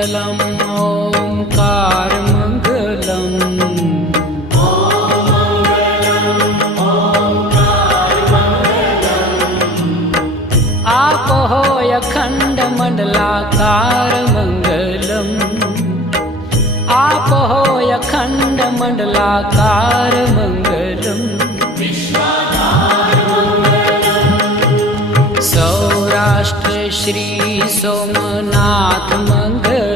मङ्गलम् ओंकार मङ्गलम् आपोय अखण्ड मण्डलाकार मङ्गलम् आपोय अखण्ड मण्डलाकार मङ्गलम् सौराष्ट्र श्री सोमनाथ मङ्गलम्